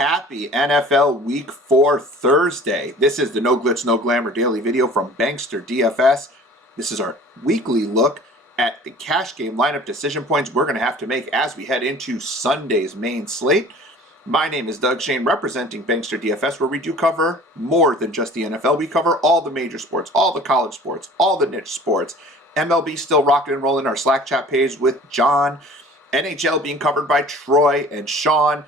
Happy NFL Week 4 Thursday. This is the No Glitz, No Glamour daily video from Bankster DFS. This is our weekly look at the cash game lineup decision points we're going to have to make as we head into Sunday's main slate. My name is Doug Shane, representing Bankster DFS, where we do cover more than just the NFL. We cover all the major sports, all the college sports, all the niche sports. MLB still rocking and rolling, our Slack chat page with John. NHL being covered by Troy and Sean.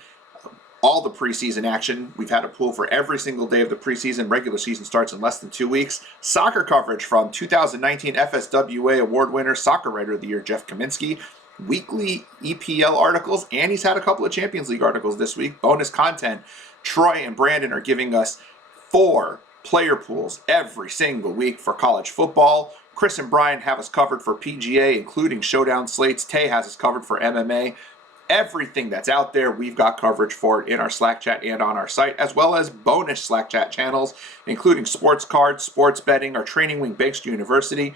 All the preseason action. We've had a pool for every single day of the preseason. Regular season starts in less than 2 weeks. Soccer coverage from 2019 FSWA award winner, Soccer Writer of the Year, Jeff Kaminsky. Weekly EPL articles, and he's had a couple of Champions League articles this week. Bonus content. Troy and Brandon are giving us 4 player pools every single week for college football. Chris and Brian have us covered for PGA, including showdown slates. Tay has us covered for MMA. Everything that's out there, we've got coverage for it in our Slack chat and on our site, as well as bonus Slack chat channels, including sports cards, sports betting, our training wing, Bankster University,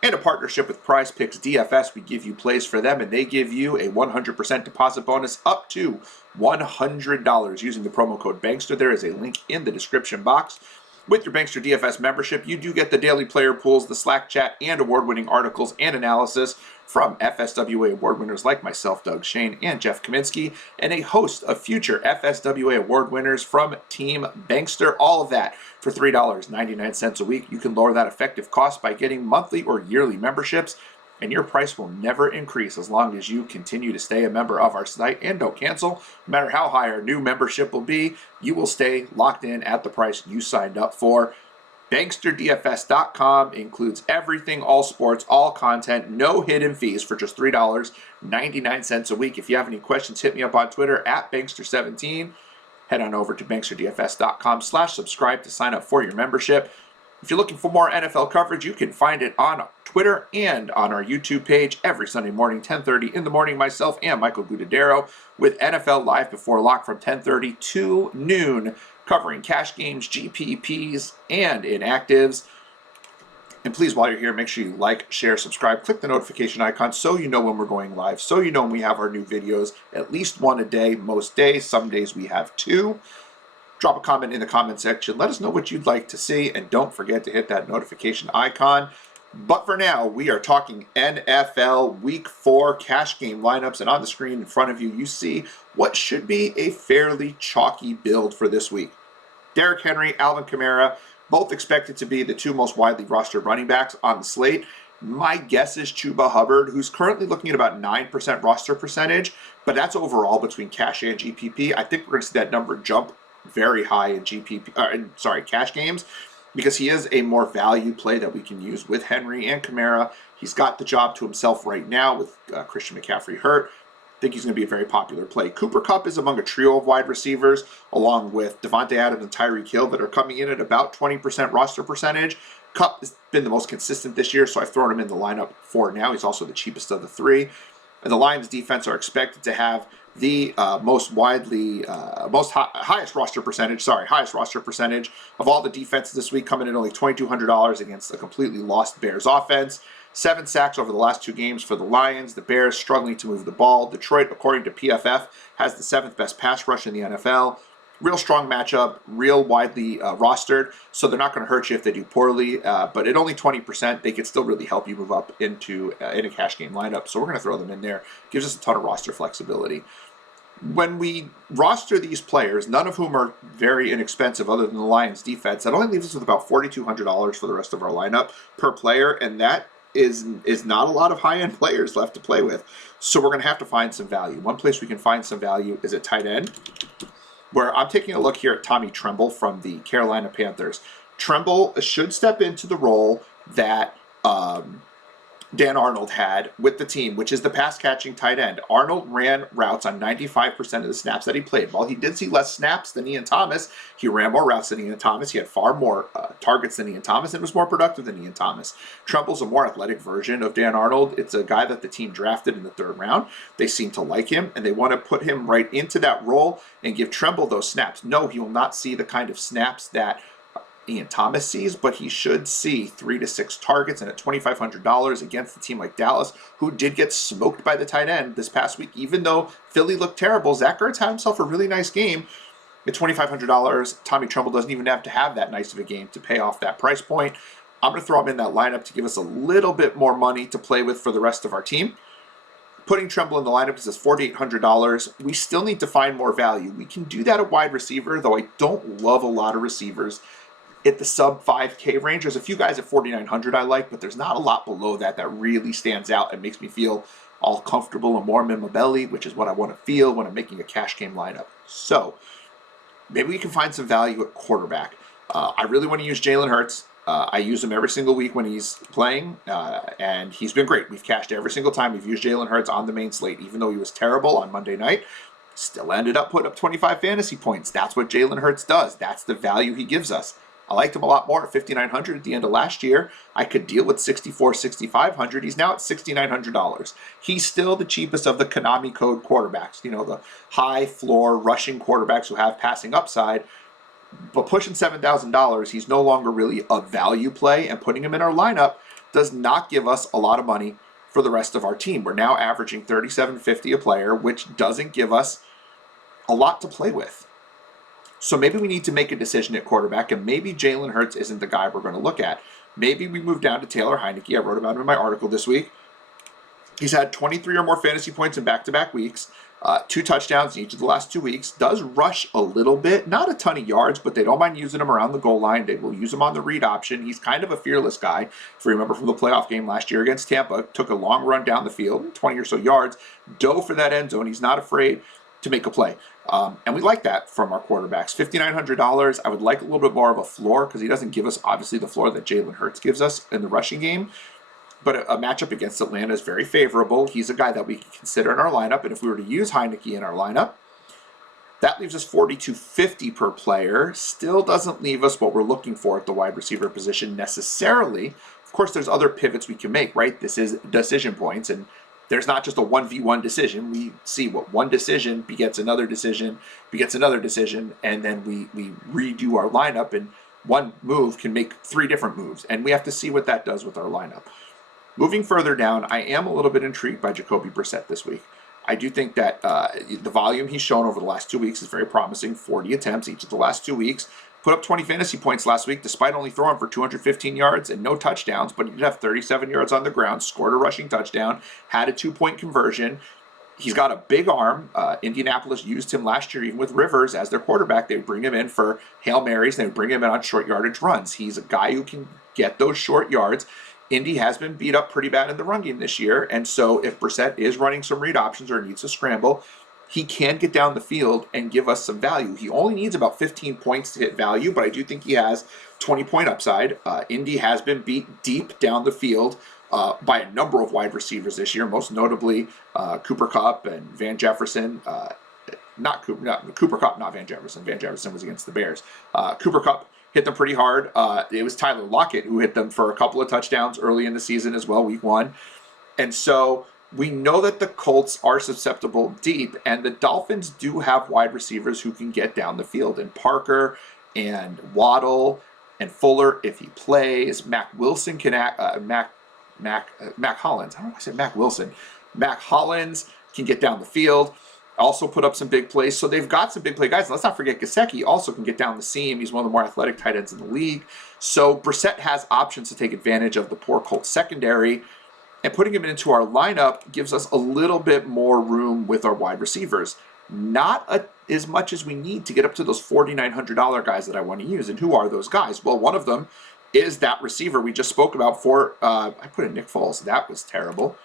and a partnership with Prize Picks DFS. We give you plays for them, and they give you a 100% deposit bonus up to $100 using the promo code Bankster. There is a link in the description box. With your Bankster DFS membership, you do get the daily player pools, the Slack chat, and award-winning articles and analysis from FSWA award winners like myself, Doug Shane, and Jeff Kaminsky, and a host of future FSWA award winners from Team Bankster. All of that for $3.99 a week. You can lower that effective cost by getting monthly or yearly memberships, and your price will never increase as long as you continue to stay a member of our site and don't cancel. No matter how high our new membership will be, you will stay locked in at the price you signed up for. BanksterDFS.com includes everything, all sports, all content, no hidden fees for just $3.99 a week. If you have any questions, hit me up on Twitter at Bankster17. Head on over to BanksterDFS.com/subscribe to sign up for your membership. If you're looking for more NFL coverage, you can find it on Twitter and on our YouTube page every Sunday morning, 10:30 in the morning. Myself and Michael Gudadero with NFL Live Before Lock from 10:30 to noon, covering cash games, GPPs, and inactives. And please, while you're here, make sure you like, share, subscribe, click the notification icon so you know when we're going live, so you know when we have our new videos, at least one a day, most days. Some days we have 2. Drop a comment in the comment section. Let us know what you'd like to see, and don't forget to hit that notification icon. But for now, we are talking NFL Week 4 cash game lineups, and on the screen in front of you, you see what should be a fairly chalky build for this week. Derrick Henry, Alvin Kamara, both expected to be the 2 most widely rostered running backs on the slate. My guess is CHUBA Hubbard, who's currently looking at about 9% roster percentage, but that's overall between cash and GPP. I think we're going to see that number jump very high in cash games, because he is a more value play that we can use with Henry and Kamara. He's got the job to himself right now with Christian McCaffrey hurt. I think he's going to be a very popular play. Cooper Kupp is among a trio of wide receivers, along with Devontae Adams and Tyreek Hill, that are coming in at about 20% roster percentage. Kupp has been the most consistent this year, so I've thrown him in the lineup for now. He's also the cheapest of the 3. And the Lions defense are expected to have the highest roster percentage of all the defenses this week, coming in only $2,200 against a completely lost Bears offense. 7 sacks over the last 2 games for the Lions. The Bears struggling to move the ball. Detroit, according to PFF, has the 7th best pass rush in the NFL. Real strong matchup, real widely rostered, so they're not going to hurt you if they do poorly, but at only 20%, they could still really help you move up into in a cash game lineup, so we're going to throw them in there. Gives us a ton of roster flexibility. When we roster these players, none of whom are very inexpensive other than the Lions defense, that only leaves us with about $4,200 for the rest of our lineup per player, and that is not a lot of high-end players left to play with, so we're going to have to find some value. One place we can find some value is at tight end, where I'm taking a look here at Tommy Tremble from the Carolina Panthers. Tremble should step into the role that Dan Arnold had with the team, which is the pass-catching tight end. Arnold ran routes on 95% of the snaps that he played. While he did see less snaps than Ian Thomas, he ran more routes than Ian Thomas. He had far more targets than Ian Thomas and was more productive than Ian Thomas. Tremble's a more athletic version of Dan Arnold. It's a guy that the team drafted in the 3rd round. They seem to like him, and they want to put him right into that role and give Tremble those snaps. No, he will not see the kind of snaps that Ian Thomas sees, but he should see 3 to 6 targets, and at $2,500 against a team like Dallas, who did get smoked by the tight end this past week. Even though Philly looked terrible, Zach Ertz had himself a really nice game. At $2,500, Tommy Tremble doesn't even have to have that nice of a game to pay off that price point. I'm going to throw him in that lineup to give us a little bit more money to play with for the rest of our team. Putting Tremble in the lineup is $4,800. We still need to find more value. We can do that at wide receiver, though I don't love a lot of receivers at the sub 5K range. There's a few guys at 4,900 I like, but there's not a lot below that that really stands out and makes me feel all comfortable and warm in my belly, which is what I want to feel when I'm making a cash game lineup. So maybe we can find some value at quarterback. I really want to use Jalen Hurts. I use him every single week when he's playing, and he's been great. We've cashed every single time we've used Jalen Hurts on the main slate, even though he was terrible on Monday night. Still ended up putting up 25 fantasy points. That's what Jalen Hurts does. That's the value he gives us. I liked him a lot more at $5,900 at the end of last year. I could deal with $6,400, $6,500. He's now at $6,900. He's still the cheapest of the Konami code quarterbacks, you know, the high floor rushing quarterbacks who have passing upside. But pushing $7,000, he's no longer really a value play, and putting him in our lineup does not give us a lot of money for the rest of our team. We're now averaging $37.50 a player, which doesn't give us a lot to play with. So maybe we need to make a decision at quarterback, and maybe Jalen Hurts isn't the guy we're going to look at. Maybe we move down to Taylor Heineke. I wrote about him in my article this week. He's had 23 or more fantasy points in back-to-back weeks. 2 touchdowns in each of the last 2 weeks. Does rush a little bit, not a ton of yards, but they don't mind using him around the goal line. They will use him on the read option. He's kind of a fearless guy. If you remember from the playoff game last year against Tampa, took a long run down the field, 20 or so yards, dove for that end zone. He's not afraid to make a play. And we like that from our quarterbacks. $5,900, I would like a little bit more of a floor because he doesn't give us, obviously, the floor that Jalen Hurts gives us in the rushing game. But a matchup against Atlanta is very favorable. He's a guy that we can consider in our lineup. And if we were to use Heineke in our lineup, that leaves us $4,250 per player. Still doesn't leave us what we're looking for at the wide receiver position necessarily. Of course, there's other pivots we can make, right? This is decision points, and there's not just a 1v1 decision. We see what one decision begets another decision, and then we redo our lineup, and one move can make 3 different moves, and we have to see what that does with our lineup. Moving further down, I am a little bit intrigued by Jacoby Brissett this week. I do think that the volume he's shown over the last 2 weeks is very promising. 40 attempts each of the last 2 weeks. Put up 20 fantasy points last week despite only throwing for 215 yards and no touchdowns, but he did have 37 yards on the ground, scored a rushing touchdown, had a 2-point conversion. He's got a big arm. Indianapolis used him last year, even with Rivers as their quarterback. They would bring him in for Hail Marys. They would bring him in on short yardage runs. He's a guy who can get those short yards. Indy has been beat up pretty bad in the run game this year, and so if Brissett is running some read options or needs to scramble, he can get down the field and give us some value. He only needs about 15 points to hit value, but I do think he has 20-point upside. Indy has been beat deep down the field by a number of wide receivers this year, most notably Cooper Kupp and Van Jefferson. Cooper Kupp, not Van Jefferson. Van Jefferson was against the Bears. Cooper Kupp hit them pretty hard. It was Tyler Lockett who hit them for a couple of touchdowns early in the season as well, week 1. And so we know that the Colts are susceptible deep, and the Dolphins do have wide receivers who can get down the field. And Parker and Waddle and Fuller, if he plays. Mac Wilson can Mac Hollins. I don't know if I said Mac Wilson. Mac Hollins can get down the field. Also put up some big plays. So they've got some big play guys. And let's not forget Gesicki also can get down the seam. He's one of the more athletic tight ends in the league. So Brissett has options to take advantage of the poor Colts secondary. And putting him into our lineup gives us a little bit more room with our wide receivers. Not as much as we need to get up to those $4,900 guys that I want to use. And who are those guys? Well, one of them is that receiver we just spoke about for, I put in Nick Foles. That was terrible.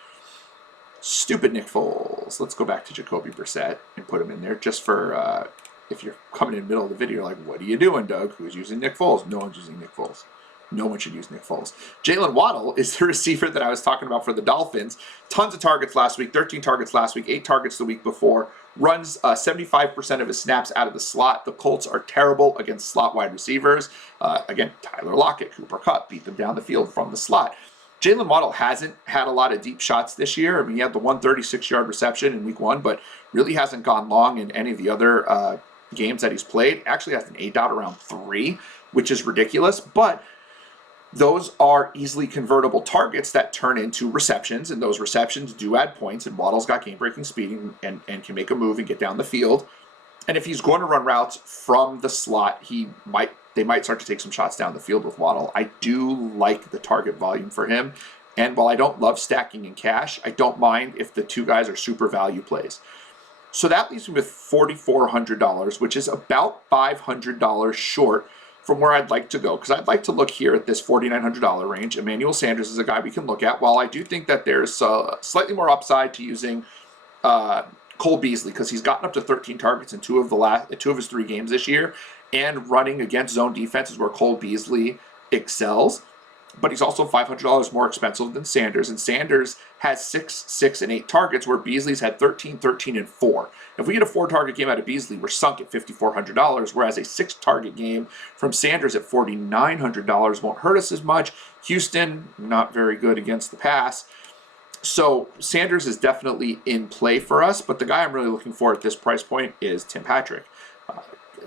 Stupid Nick Foles. Let's go back to Jacoby Brissett and put him in there just for, if you're coming in the middle of the video, you're like, what are you doing, Doug? Who's using Nick Foles? No one's using Nick Foles. No one should use Nick Foles. Jalen Waddle is the receiver that I was talking about for the Dolphins. Tons of targets last week, 13 targets last week, 8 targets the week before. Runs 75% of his snaps out of the slot. The Colts are terrible against slot wide receivers. Again, Tyler Lockett, Cooper Kupp beat them down the field from the slot. Jalen Waddle hasn't had a lot of deep shots this year. I mean, he had the 136-yard reception in week 1, but really hasn't gone long in any of the other games that he's played. Actually has an ADOT around 3, which is ridiculous, but those are easily convertible targets that turn into receptions, and those receptions do add points, and Waddle's got game-breaking speed and can make a move and get down the field. And if he's going to run routes from the slot, they might start to take some shots down the field with Waddle. I do like the target volume for him. And while I don't love stacking in cash, I don't mind if the two guys are super value plays. So that leaves me with $4,400, which is about $500 short from where I'd like to go, because I'd like to look here at this $4,900 range. Emmanuel Sanders is a guy we can look at. While I do think that there's slightly more upside to using Cole Beasley, because he's gotten up to 13 targets in two of his 3 games this year, and running against zone defense is where Cole Beasley excels. But he's also $500 more expensive than Sanders, and Sanders has 6, 6, and 8 targets, where Beasley's had 13, 13, and 4. If we get a 4-target game out of Beasley, we're sunk at $5,400, whereas a 6-target game from Sanders at $4,900 won't hurt us as much. Houston, not very good against the pass. So Sanders is definitely in play for us, but the guy I'm really looking for at this price point is Tim Patrick.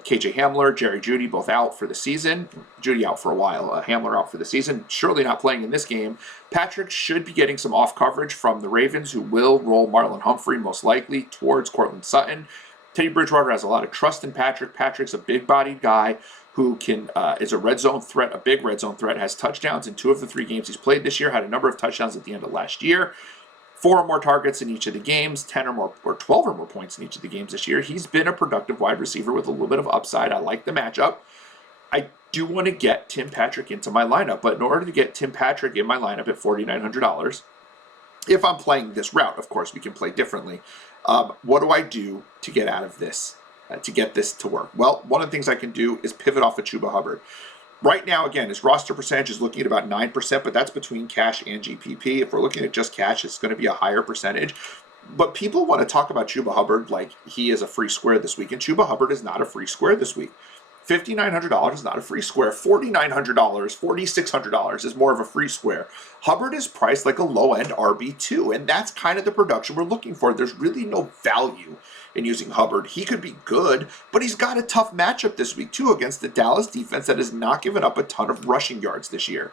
KJ Hamler, Jerry Jeudy, both out for the season. Jeudy out for a while, Hamler out for the season. Surely not playing in this game. Patrick should be getting some off coverage from the Ravens, who will roll Marlon Humphrey most likely towards Cortland Sutton. Teddy Bridgewater has a lot of trust in Patrick. Patrick's a big-bodied guy who is a red zone threat, a big red zone threat, has touchdowns in 2 of the 3 games he's played this year, had a number of touchdowns at the end of last year. 4 or more targets in each of the games, 10 or more, or 12 or more points in each of the games this year. He's been a productive wide receiver with a little bit of upside. I like the matchup. I do want to get Tim Patrick into my lineup, but in order to get Tim Patrick in my lineup at $4,900, if I'm playing this route, of course, we can play differently. What do I do to get out of this, to get this to work? Well, one of the things I can do is pivot off of CHUBA Hubbard. Right now, again, his roster percentage is looking at about 9%, but that's between cash and GPP. If we're looking at just cash, it's going to be a higher percentage. But people want to talk about CHUBA Hubbard like he is a free square this week, and CHUBA Hubbard is not a free square this week. $5,900 is not a free square. $4,900, $4,600 is more of a free square. Hubbard is priced like a low-end RB2, and that's kind of the production we're looking for. There's really no value in using Hubbard. He could be good, but he's got a tough matchup this week, too, against the Dallas defense that has not given up a ton of rushing yards this year.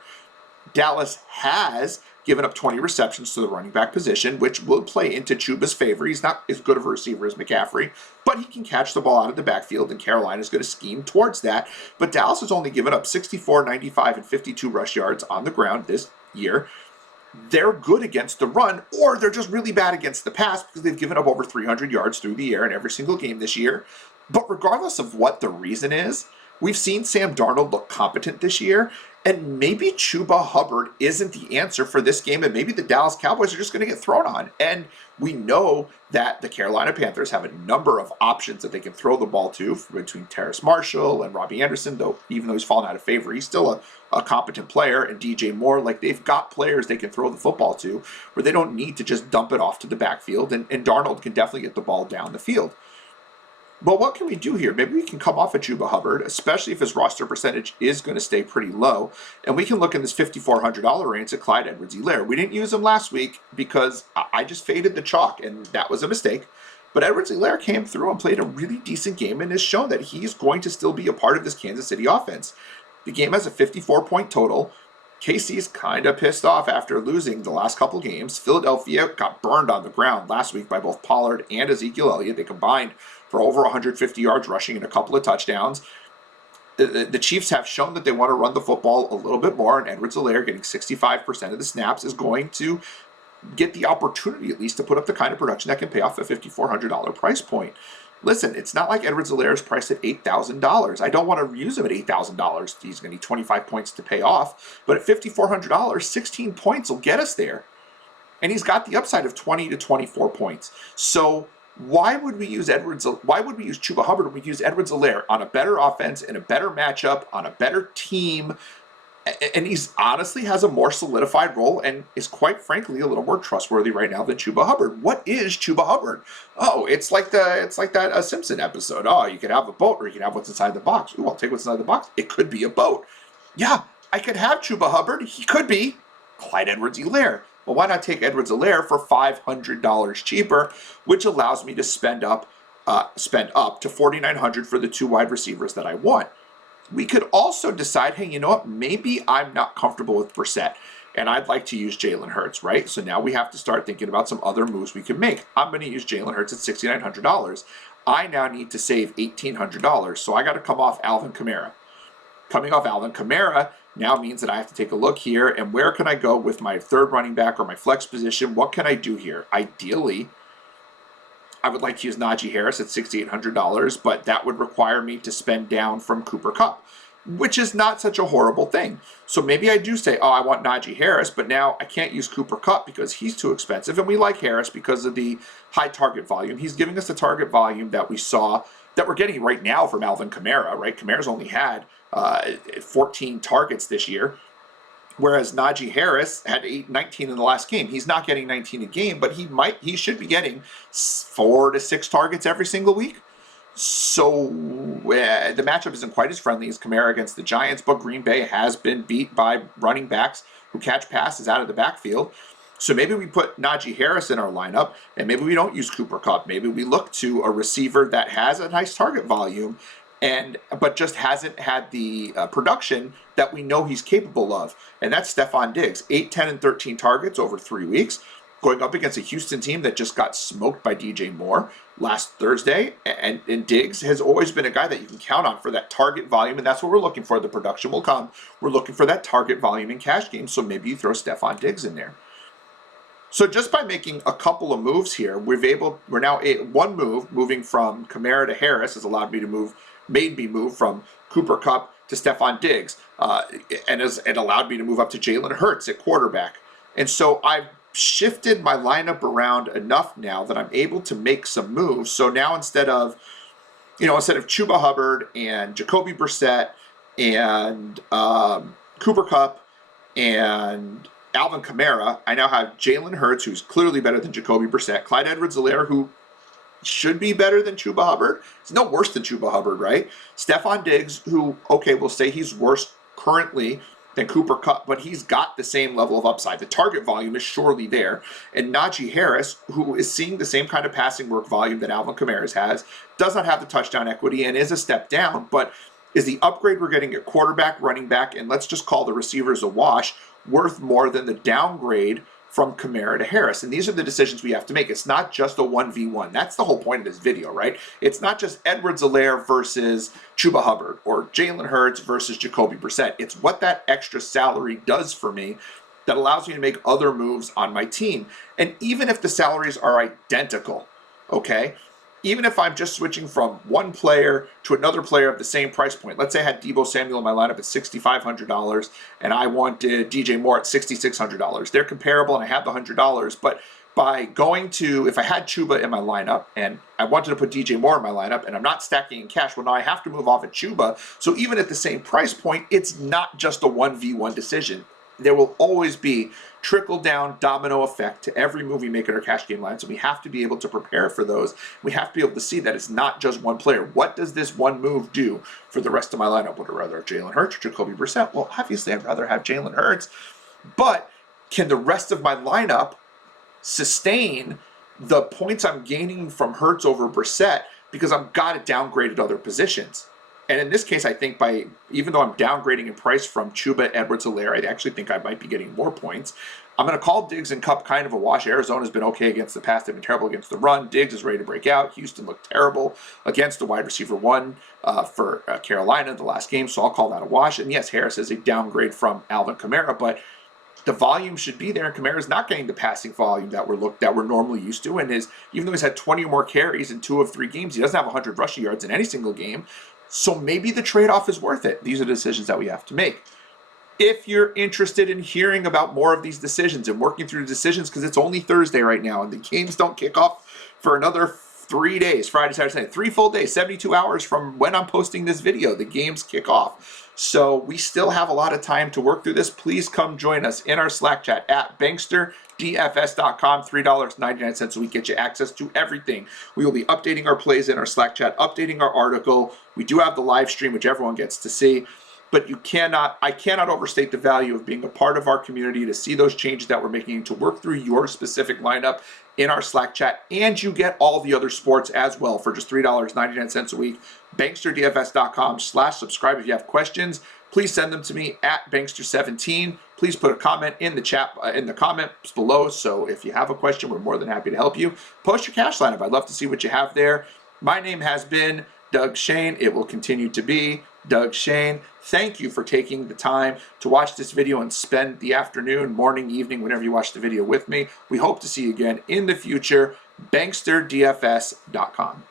Dallas has given up 20 receptions to the running back position, which will play into Chuba's favor. He's not as good of a receiver as McCaffrey, but he can catch the ball out of the backfield, and Carolina's going to scheme towards that. But Dallas has only given up 64, 95, and 52 rush yards on the ground this year. They're good against the run, or they're just really bad against the pass because they've given up over 300 yards through the air in every single game this year. But regardless of what the reason is, we've seen Sam Darnold look competent this year, and maybe CHUBA Hubbard isn't the answer for this game, and maybe the Dallas Cowboys are just going to get thrown on. And we know that the Carolina Panthers have a number of options that they can throw the ball to between Terrace Marshall and Robbie Anderson, though even though he's fallen out of favor, he's still a competent player, and DJ Moore. Like, they've got players they can throw the football to where they don't need to just dump it off to the backfield, and Darnold can definitely get the ball down the field. But what can we do here? Maybe we can come off of CHUBA Hubbard, especially if his roster percentage is going to stay pretty low. And we can look in this $5,400 range at Clyde Edwards-Helaire. We didn't use him last week because I just faded the chalk, and that was a mistake. But Edwards-Helaire came through and played a really decent game and has shown that he's going to still be a part of this Kansas City offense. The game has a 54-point total. KC's kind of pissed off after losing the last couple games. Philadelphia got burned on the ground last week by both Pollard and Ezekiel Elliott. They combined for over 150 yards rushing and a couple of touchdowns. The Chiefs have shown that they want to run the football a little bit more, and Edwards-Helaire getting 65% of the snaps is going to get the opportunity at least to put up the kind of production that can pay off a $5,400 price point. Listen, it's not like Edwards-Helaire is priced at $8,000. I don't want to use him at $8,000. He's going to need 25 points to pay off. But at $5,400, 16 points will get us there. And he's got the upside of 20 to 24 points. So why would we use CHUBA Hubbard when we use Edwards-Helaire on a better offense, in a better matchup, on a better team? And he's honestly has a more solidified role and is quite frankly a little more trustworthy right now than CHUBA Hubbard. What is CHUBA Hubbard? Oh, it's like that Simpson episode. Oh, you can have a boat or you can have what's inside the box. Ooh, I'll take what's inside the box. It could be a boat. Yeah, I could have CHUBA Hubbard. He could be Clyde Edwards-Helaire. Well, why not take Edwards-Helaire for $500 cheaper, which allows me to spend up to $4,900 for the 2 wide receivers that I want. We could also decide, hey, you know what? Maybe I'm not comfortable with BRISSETT, and I'd like to use Jalen Hurts, right? So now we have to start thinking about some other moves we could make. I'm going to use Jalen Hurts at $6,900. I now need to save $1,800. So I got to come off Alvin Kamara. Coming off Alvin Kamara now means that I have to take a look here, and where can I go with my third running back or my flex position? What can I do here? Ideally, I would like to use Najee Harris at $6,800, but that would require me to spend down from Cooper Kupp, which is not such a horrible thing. So maybe I do say, oh, I want Najee Harris, but now I can't use Cooper Kupp because he's too expensive, and we like Harris because of the high target volume. He's giving us the target volume that we saw, that we're getting right now from Alvin Kamara, right? Kamara's only had 14 targets this year, whereas Najee Harris had 19 in the last game. He's not getting 19 a game, but he should be getting 4 to 6 targets every single week. So the matchup isn't quite as friendly as Kamara against the Giants, but Green Bay has been beat by running backs who catch passes out of the backfield. So maybe we put Najee Harris in our lineup, and maybe we don't use Cooper Kupp. Maybe we look to a receiver that has a nice target volume, but just hasn't had the production that we know he's capable of. And that's Stefon Diggs. 8, 10, and 13 targets over 3 weeks, going up against a Houston team that just got smoked by DJ Moore last Thursday. And Diggs has always been a guy that you can count on for that target volume, and that's what we're looking for. The production will come. We're looking for that target volume in cash games, so maybe you throw Stefon Diggs in there. So just by making a couple of moves here, we're now one move, moving from Kamara to Harris, has made me move from Cooper Kupp to Stefon Diggs, and it allowed me to move up to Jalen Hurts at quarterback. And so I've shifted my lineup around enough now that I'm able to make some moves. So now instead of Chuba Hubbard and Jacoby Brissett and Cooper Kupp and Alvin Kamara, I now have Jalen Hurts, who's clearly better than Jacoby Brissett, Clyde Edwards-Helaire, who should be better than Chuba Hubbard. He's no worse than Chuba Hubbard, right? Stefon Diggs, who, okay, we'll say he's worse currently than Cooper Kupp, but he's got the same level of upside. The target volume is surely there. And Najee Harris, who is seeing the same kind of passing work volume that Alvin Kamara has, does not have the touchdown equity and is a step down, but is the upgrade we're getting at quarterback, running back, and let's just call the receivers a wash, worth more than the downgrade from Kamara to Harris? And these are the decisions we have to make. It's not just a 1v1. That's the whole point of this video, right? It's not just Edwards-Helaire versus Chuba Hubbard or Jalen Hurts versus Jacoby Brissett. It's what that extra salary does for me that allows me to make other moves on my team. And even if the salaries are identical, okay, even if I'm just switching from one player to another player of the same price point. Let's say I had Deebo Samuel in my lineup at $6,500 and I wanted DJ Moore at $6,600. They're comparable and I have the $100, but by going to, if I had Chuba in my lineup and I wanted to put DJ Moore in my lineup and I'm not stacking in cash, well, now I have to move off at Chuba. So even at the same price point, it's not just a 1v1 decision. There will always be trickle-down domino effect to every move we make in our cash game line, so we have to be able to prepare for those. We have to be able to see that it's not just one player. What does this one move do for the rest of my lineup? Would I rather have Jalen Hurts or Jacoby Brissett? Well, obviously, I'd rather have Jalen Hurts, but can the rest of my lineup sustain the points I'm gaining from Hurts over Brissett because I've got to downgrade at other positions? And in this case, I think even though I'm downgrading in price from Chuba, Edwards-Helaire, I actually think I might be getting more points. I'm going to call Diggs and Kupp kind of a wash. Arizona's been okay against the pass. They've been terrible against the run. Diggs is ready to break out. Houston looked terrible against the wide receiver one for Carolina the last game, so I'll call that a wash. And yes, Harris is a downgrade from Alvin Kamara, but the volume should be there, and Kamara's not getting the passing volume that we're normally used to. And even though he's had 20 or more carries in 2 of 3 games, he doesn't have 100 rushing yards in any single game. So maybe the trade-off is worth it. These are the decisions that we have to make. If you're interested in hearing about more of these decisions and working through the decisions, because it's only Thursday right now and the games don't kick off for another 3 days, Friday, Saturday, Sunday, 3 full days, 72 hours from when I'm posting this video, the games kick off. So we still have a lot of time to work through this. Please come join us in our Slack chat at banksterdfs.com. $3.99 a week get you access to everything. We will be updating our plays in our Slack chat, updating our article. We do have the live stream, which everyone gets to see. But I cannot overstate the value of being a part of our community, to see those changes that we're making, to work through your specific lineup in our Slack chat, and you get all the other sports as well for just $3.99 a week. Banksterdfs.com/subscribe. If you have questions, please send them to me at Bankster17. Please put a comment in the chat, in the comments below. So if you have a question, we're more than happy to help you. Post your cash lineup. I'd love to see what you have there. My name has been Doug Shane. It will continue to be Doug Shane. Thank you for taking the time to watch this video and spend the afternoon, morning, evening, whenever you watch the video with me. We hope to see you again in the future. BanksterDFS.com.